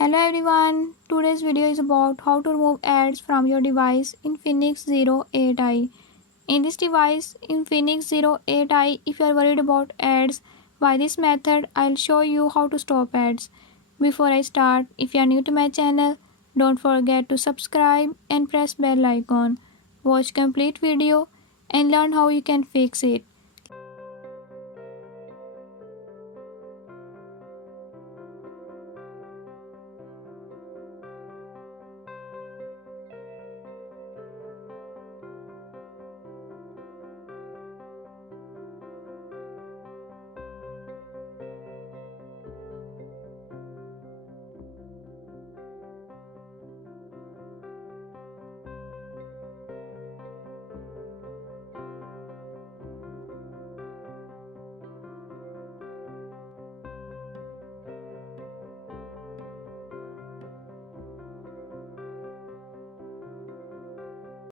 Hello everyone, today's video is about how to remove ads from your device in Infinix 08i. In this device, Infinix 08i, if you are worried about ads, by this method I'll show you how to stop ads. Before I start, if you are new to my channel, don't forget to subscribe and press bell icon. Watch complete video and learn how you can fix it.